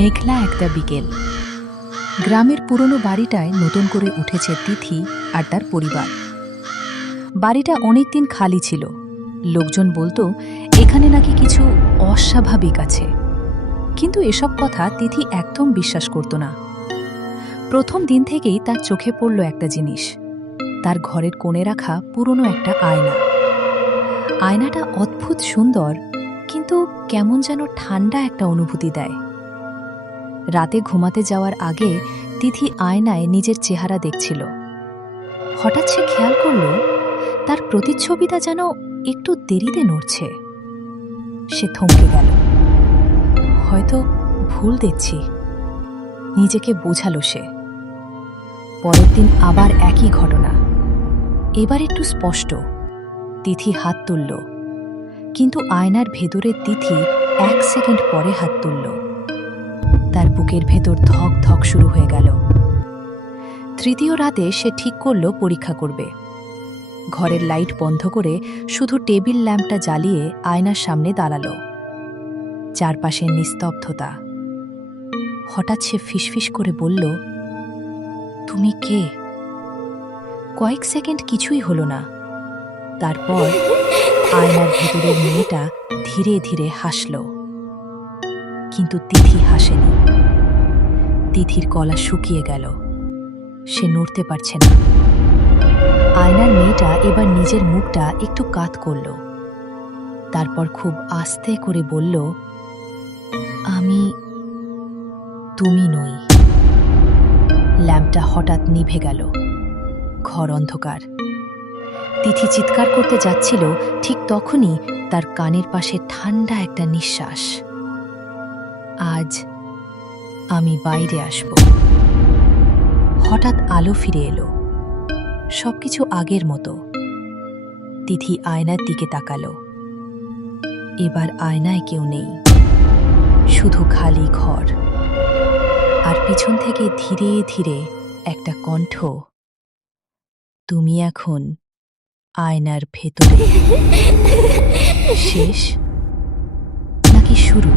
মেঘলা একটা বিকেল। গ্রামের পুরনো বাড়িটায় নতুন করে উঠেছে তিথি আর তার পরিবার। বাড়িটা অনেকদিন খালি ছিল। লোকজন বলতো এখানে নাকি কিছু অস্বাভাবিক আছে, কিন্তু এসব কথা তিথি একদম বিশ্বাস করত না। প্রথম দিন থেকেই তার চোখে পড়ল একটা জিনিস, তার ঘরের কোণে রাখা পুরনো একটা আয়না। আয়নাটা অদ্ভুত সুন্দর, কিন্তু কেমন যেন ঠান্ডা একটা অনুভূতি দেয়। রাতে ঘুমাতে যাওয়ার আগে তিথি আয়নায় নিজের চেহারা দেখছিল। হঠাৎ সে খেয়াল করল তার প্রতিচ্ছবিটা যেন একটু দেরিতে নড়ছে। সে থমকে গেল। হয়তো ভুল দেখছি, নিজেকে বোঝালো সে। পরের দিন আবার একই ঘটনা, এবার একটু স্পষ্ট। তিথি হাত তুলল, কিন্তু আয়নার ভেতরের তিথি 1 সেকেন্ড পরে হাত তুলল। তার বুকের ভেতর ধক ধক শুরু হয়ে গেল। তৃতীয় রাতে সে ঠিক করল পরীক্ষা করবে। ঘরের লাইট বন্ধ করে শুধু টেবিল ল্যাম্পটা জ্বালিয়ে আয়নার সামনে দাঁড়ালো। চারপাশে নিস্তব্ধতা। হঠাৎ সে ফিসফিস করে বলল, তুমি কে? কয়েক সেকেন্ড কিছুই হলো না। তারপর আয়নার ভেতরের মেয়েটা ধীরে ধীরে হাসল। কিন্তু তিথি হাসেনি। তিথির গলা শুকিয়ে গেল, সে নড়তে পারছে না। আয়নার মেয়েটা এবার নিজের মুখটা একটু কাত করল। তারপর খুব আস্তে করে বলল, আমি তুমি নই। ল্যাম্পটা হঠাৎ নিভে গেল। ঘর অন্ধকার। তিথি চিৎকার করতে যাচ্ছিল, ঠিক তখনই তার কানের পাশে ঠান্ডা একটা নিঃশ্বাস। আজ আমি বাইরে আসব। হঠাৎ আলো ফিরে এলো, সবকিছু আগের মতো। তিথি আয়নার দিকে তাকালো। এবার আয়নায় কেউ নেই, শুধু খালি ঘর। আর পিছন থেকে ধীরে ধীরে একটা কণ্ঠ, তুমি এখন আয়নার ভেতরে। শেষ নাকি শুরু?